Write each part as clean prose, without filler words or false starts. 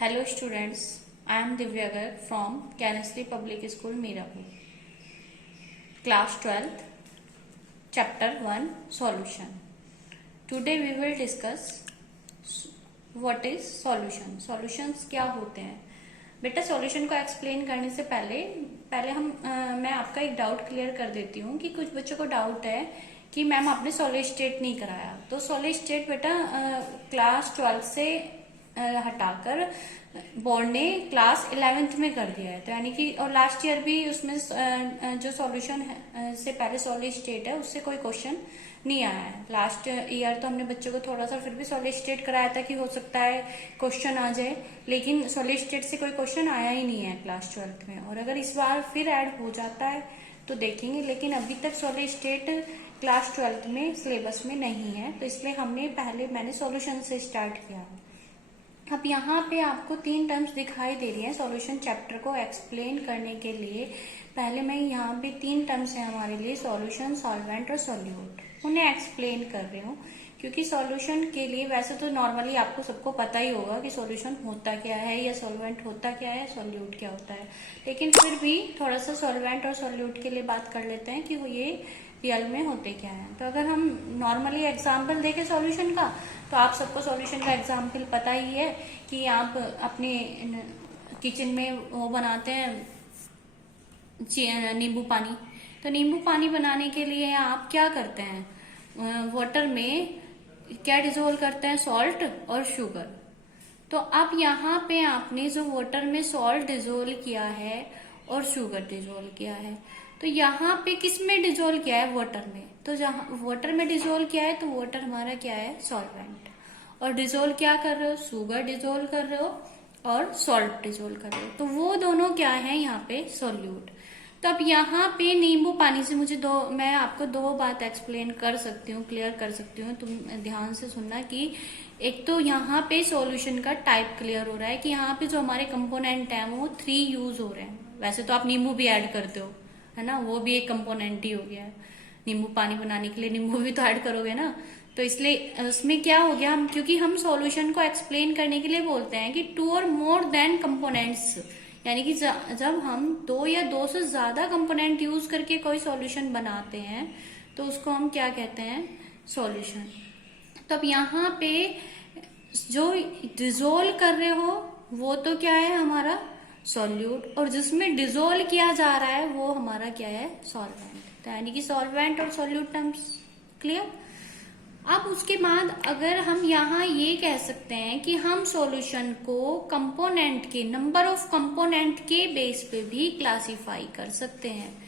Hello students, I am Divya Garg from Cannesly Public School, Mirapur. Class 12th, Chapter 1, Solution. Today we will discuss what is solution. Solutions क्या होते हैं? बेटा solution को explain करने से पहले मैं आपका एक डाउट क्लियर कर देती हूँ कि कुछ बच्चों को डाउट है कि मैम आपने सॉलिड स्टेट नहीं कराया। तो सॉलिड स्टेट बेटा क्लास 12 से हटाकर बोर्ड ने क्लास 11th में कर दिया है। तो यानी कि और लास्ट ईयर भी उसमें जो सॉल्यूशन से पहले सॉलिड स्टेट है उससे कोई क्वेश्चन नहीं आया है। लास्ट ईयर तो हमने बच्चों को थोड़ा सा फिर भी सॉलिड स्टेट कराया था कि हो सकता है क्वेश्चन आ जाए, लेकिन सॉलिड स्टेट से कोई क्वेश्चन आया ही नहीं है क्लास 12th में। और अगर इस बार फिर ऐड हो जाता है तो देखेंगे, लेकिन अभी तक सॉलिड स्टेट क्लास 12th में सिलेबस में नहीं है, तो इसलिए मैंने सॉल्यूशन से स्टार्ट किया। अब यहाँ पे आपको 3 टर्म्स दिखाई दे रही है सॉल्यूशन चैप्टर को एक्सप्लेन करने के लिए। पहले मैं यहाँ पे 3 टर्म्स है हमारे लिए, सॉल्यूशन, सॉल्वेंट और सॉल्यूट, उन्हें एक्सप्लेन कर रही हूँ। क्योंकि सॉल्यूशन के लिए वैसे तो नॉर्मली आपको सबको पता ही होगा कि सॉल्यूशन होता क्या है या सॉल्वेंट होता क्या है, सॉल्यूट क्या होता है, लेकिन फिर भी थोड़ा सा सॉल्वेंट और सॉल्यूट के लिए बात कर लेते हैं कि वो ये रियल में होते क्या है। तो अगर हम नॉर्मली एग्जाम्पल देखें सॉल्यूशन का, तो आप सबको सॉल्यूशन का एग्जाम्पल पता ही है कि आप अपने किचन में वो बनाते हैं नींबू पानी। तो नींबू पानी बनाने के लिए आप क्या करते हैं, वाटर में क्या डिजोल्व करते हैं, सॉल्ट और शुगर। तो अब यहाँ पे आपने जो वाटर में सॉल्ट डिजोल्व किया है और शुगर डिजोल्व किया है, तो यहाँ पे किस में डिजोल्व किया है, वाटर में। तो जहाँ वाटर में डिजोल्व किया है तो वाटर हमारा क्या है, सॉल्वेंट। और डिजोल्व क्या कर रहे हो, शुगर डिजोल्व कर रहे हो और सॉल्ट डिजोल्व कर रहे हो, तो वो दोनों क्या है यहाँ पे, सॉल्यूट। तो अब यहाँ पे नींबू पानी से मैं आपको 2 बात एक्सप्लेन कर सकती हूँ, क्लियर कर सकती हूँ। तुम ध्यान से सुनना कि एक तो यहाँ पे सॉल्यूशन का टाइप क्लियर हो रहा है कि यहाँ पे जो हमारे कंपोनेंट है वो 3 यूज हो रहे हैं। वैसे तो आप नींबू भी ऐड करते हो, है ना, वो भी एक कंपोनेंट ही हो गया है। नींबू पानी बनाने के लिए नींबू भी तो ऐड करोगे ना। तो इसलिए उसमें क्या हो गया, क्योंकि हम सॉल्यूशन को एक्सप्लेन करने के लिए बोलते हैं कि 2 और मोर देन कंपोनेंट्स, यानी कि जब हम 2 या 2 से ज्यादा कंपोनेंट यूज करके कोई सॉल्यूशन बनाते हैं तो उसको हम क्या कहते हैं, सॉल्यूशन। तो अब यहाँ पे जो डिजोल्व कर रहे हो वो तो क्या है हमारा सॉल्यूट, और जिसमें डिजोल्व किया जा रहा है वो हमारा क्या है, सॉल्वेंट। तो यानी कि सॉल्वेंट और सॉल्यूट टर्म्स क्लियर। अब उसके बाद अगर हम यहाँ ये कह सकते हैं कि हम सॉल्यूशन को कंपोनेंट के नंबर ऑफ कंपोनेंट के बेस पे भी क्लासिफाई कर सकते हैं।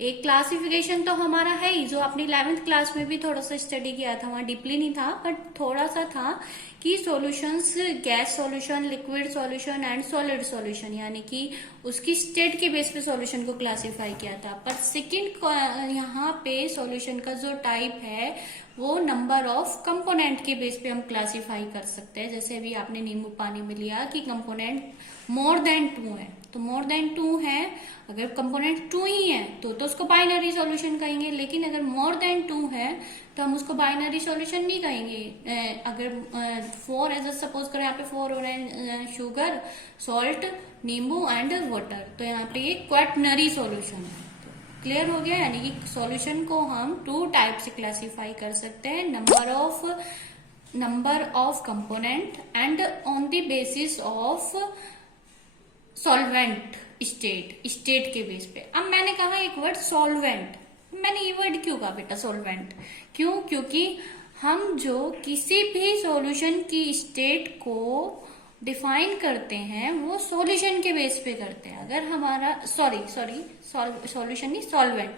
एक क्लासिफिकेशन तो हमारा है ही, जो आपने 11th क्लास में भी थोड़ा सा स्टडी किया था, वहां डीपली नहीं था बट थोड़ा सा था कि solutions, gas solution, liquid solution and solid solution, यानी कि उसकी स्टेट के बेस पे सॉल्यूशन को क्लासिफाई किया था। पर सेकंड यहाँ पे सॉल्यूशन का जो टाइप है वो नंबर ऑफ कंपोनेंट के बेस पे हम क्लासिफाई कर सकते हैं। जैसे अभी आपने नींबू पानी में लिया कि कंपोनेंट मोर देन 2 है, तो मोर देन 2 है, अगर कंपोनेंट 2 ही है तो उसको बाइनरी सॉल्यूशन कहेंगे, लेकिन अगर मोर देन 2 है तो हम उसको बाइनरी सॉल्यूशन नहीं कहेंगे। अगर 4 है, सपोज करें यहाँ पे 4 हो रहे हैं, शुगर, सॉल्ट, नींबू एंड वाटर, तो यहाँ पे ये क्वाटनरी सॉल्यूशन है। क्लियर हो गया, यानी कि सॉल्यूशन को हम 2 टाइप से क्लासिफाई कर सकते हैं, number of component and on the basis of solvent state के बेस पे। अब मैंने कहा एक वर्ड सॉल्वेंट, मैंने ये वर्ड क्यों कहा बेटा सॉल्वेंट, क्यों, क्योंकि हम जो किसी भी सॉल्यूशन की स्टेट को डिफाइन करते हैं वो सॉल्यूशन के बेस पे करते हैं। अगर हमारा सॉल्यूशन नहीं, सॉल्वेंट,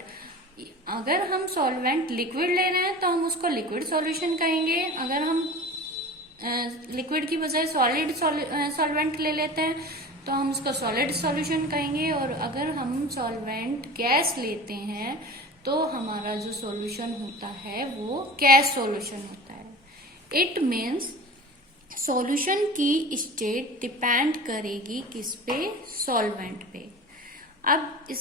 अगर हम सॉल्वेंट लिक्विड ले रहे हैं तो हम उसको लिक्विड सॉल्यूशन कहेंगे। अगर हम लिक्विड की बजाय सॉलिड सॉल्वेंट ले लेते हैं तो हम उसको सॉलिड सॉल्यूशन कहेंगे। और अगर हम सॉल्वेंट गैस लेते हैं तो हमारा जो सॉल्यूशन होता है वो गैस सॉल्यूशन होता है। इट मीन्स सॉल्यूशन की स्टेट डिपेंड करेगी किस पे, सॉल्वेंट पे। अब इस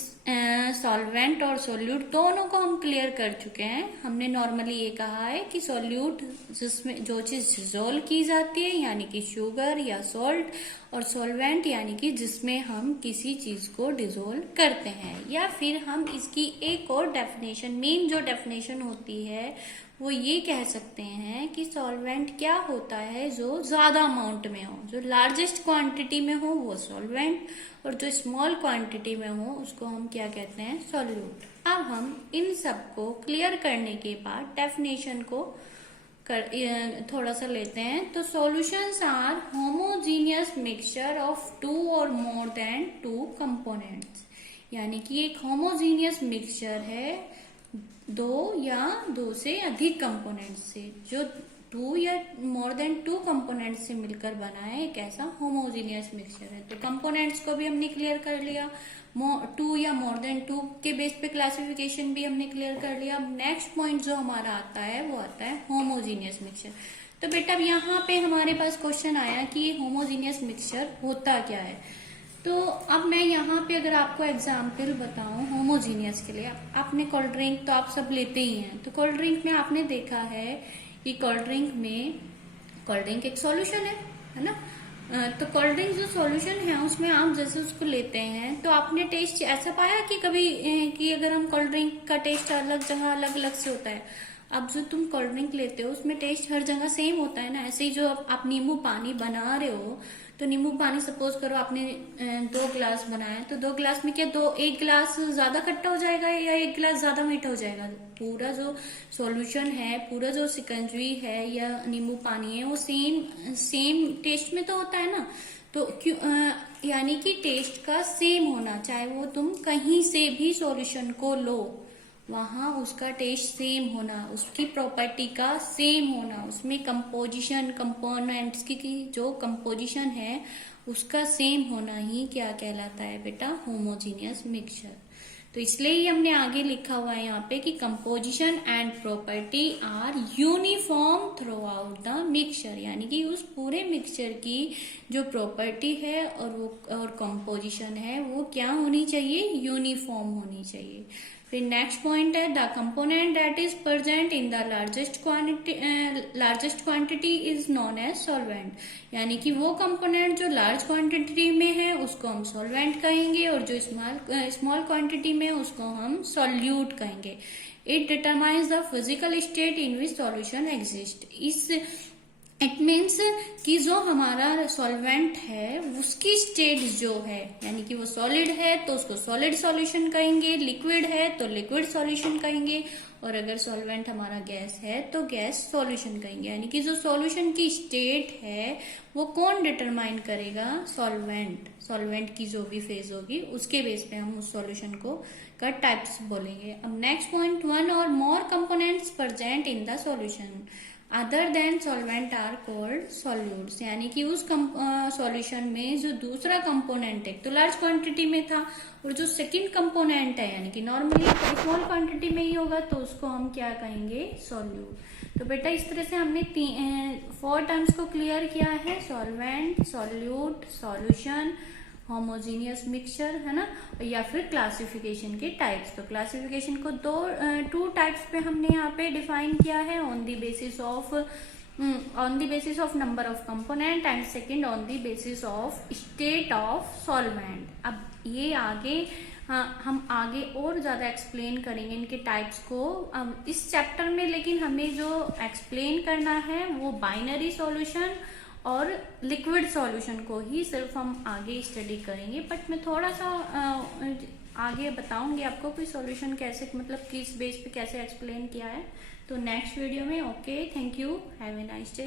सॉल्वेंट और सोल्यूट दोनों को हम क्लियर कर चुके हैं। हमने नॉर्मली ये कहा है कि सोल्यूट जिसमें जो चीज डिजोल्व की जाती है यानी कि शुगर या सॉल्ट, और सॉल्वेंट यानी कि जिसमें हम किसी चीज को डिजोल्व करते हैं। या फिर हम इसकी एक और डेफिनेशन, मेन जो डेफिनेशन होती है वो ये कह सकते हैं कि सॉल्वेंट क्या होता है जो ज्यादा अमाउंट में हो, जो लार्जेस्ट क्वांटिटी में हो वो सॉल्वेंट, और जो स्मॉल क्वांटिटी में हो उसको हम क्या कहते हैं, सॉल्यूट। अब हम इन सब को क्लियर करने के बाद डेफिनेशन को थोड़ा सा लेते हैं। तो solutions are homogeneous mixture of two और मोर देन टू कंपोनेंट्स, यानी कि एक होमोजीनियस मिक्सचर है दो या दो से अधिक कंपोनेंट से, जो टू या मोर देन टू कंपोनेंट से मिलकर बना है, एक ऐसा होमोजीनियस मिक्सचर है। तो कंपोनेंट्स को भी हमने क्लियर कर लिया, टू या मोर देन टू के बेस पे क्लासिफिकेशन भी हमने क्लियर कर लिया। अब नेक्स्ट पॉइंट जो हमारा आता है वो आता है होमोजीनियस मिक्सचर। तो बेटा अब यहाँ पे हमारे पास क्वेश्चन आया कि ये होमोजीनियस मिक्सचर होता क्या है। तो अब मैं यहाँ पे अगर आपको एग्जाम्पल बताऊं होमोजीनियस के लिए, आपने कोल्ड ड्रिंक तो आप सब लेते ही हैं। तो कोल्ड ड्रिंक में आपने देखा है कि कोल्ड ड्रिंक एक सॉल्यूशन है ना। तो कोल्ड ड्रिंक जो सॉल्यूशन है उसमें आप जैसे उसको लेते हैं तो आपने टेस्ट ऐसा पाया कि कभी कि अगर हम कोल्ड ड्रिंक का टेस्ट अलग जगह अलग अलग से होता है। अब जो तुम कोल्ड ड्रिंक लेते हो उसमें टेस्ट हर जगह सेम होता है ना। ऐसे ही जो आप नींबू पानी बना रहे हो, तो नींबू पानी सपोज करो आपने 2 गिलास बनाया, तो 2 गिलास में क्या एक गिलास ज्यादा खट्टा हो जाएगा या एक गिलास ज्यादा मीठा हो जाएगा? पूरा जो सॉल्यूशन है, पूरा जो शिकंजी है या नींबू पानी है वो सेम टेस्ट में तो होता है ना। तो क्यों यानी कि टेस्ट का सेम होना, चाहे वो तुम कहीं से भी सॉल्यूशन को लो वहां उसका टेस्ट सेम होना, उसकी प्रॉपर्टी का सेम होना, उसमें कंपोजिशन कंपोनेंट्स की जो कंपोजिशन है उसका सेम होना ही क्या कहलाता है बेटा, होमोजीनियस मिक्सचर। तो इसलिए ही हमने आगे लिखा हुआ है यहाँ पे कि composition and property are uniform throughout the mixture, यानी कि उस पूरे मिक्सचर की जो प्रॉपर्टी है और कंपोजिशन है वो क्या होनी चाहिए, यूनिफॉर्म होनी चाहिए। फिर नेक्स्ट पॉइंट है the component that is present in the largest quantity is known as solvent, यानी कि वो कंपोनेंट जो लार्ज क्वांटिटी में है उसको हम सॉल्वेंट कहेंगे और जो स्मॉल क्वांटिटी में उसको हम सॉल्यूट कहेंगे। It determines the physical state in which solution exist. It means कि जो हमारा सॉल्वेंट है उसकी स्टेट जो है, यानी कि वो सॉलिड है तो उसको सॉलिड सॉल्यूशन कहेंगे, लिक्विड है तो लिक्विड सॉल्यूशन कहेंगे, और अगर सॉल्वेंट हमारा गैस है तो गैस सॉल्यूशन कहेंगे। यानी कि जो सॉल्यूशन की स्टेट है वो कौन डिटरमाइन करेगा, सॉल्वेंट की जो भी फेज होगी उसके बेस पे हम उस सॉल्यूशन को का टाइप्स बोलेंगे। अब नेक्स्ट पॉइंट, वन और more components present in the solution other than solvent are called solutes, यानी कि उस सॉल्यूशन में जो दूसरा कंपोनेंट है तो लार्ज क्वांटिटी में था और जो सेकंड कंपोनेंट है यानी कि नॉर्मली स्मॉल क्वांटिटी में ही होगा तो उसको हम क्या कहेंगे, सॉल्यूट। तो बेटा इस तरह से हमने 4 टर्म्स को क्लियर किया है, solvent, solute, solution, homogeneous mixture, है ना, या फिर क्लासिफिकेशन के टाइप्स। तो क्लासिफिकेशन को 2 टाइप्स पे हमने यहाँ पे डिफाइन किया है, on the basis of number of component and second on the basis of state of solvent. अब ये आगे हम आगे और ज्यादा एक्सप्लेन करेंगे इनके टाइप्स को अब इस चैप्टर में, लेकिन हमें जो एक्सप्लेन करना है वो बाइनरी सॉल्यूशन और लिक्विड सॉल्यूशन को ही सिर्फ हम आगे स्टडी करेंगे। बट मैं थोड़ा सा आगे बताऊंगी आपको कि सॉल्यूशन कैसे, मतलब किस बेस पे कैसे एक्सप्लेन किया है, तो नेक्स्ट वीडियो में। Okay, thank you, have a nice day.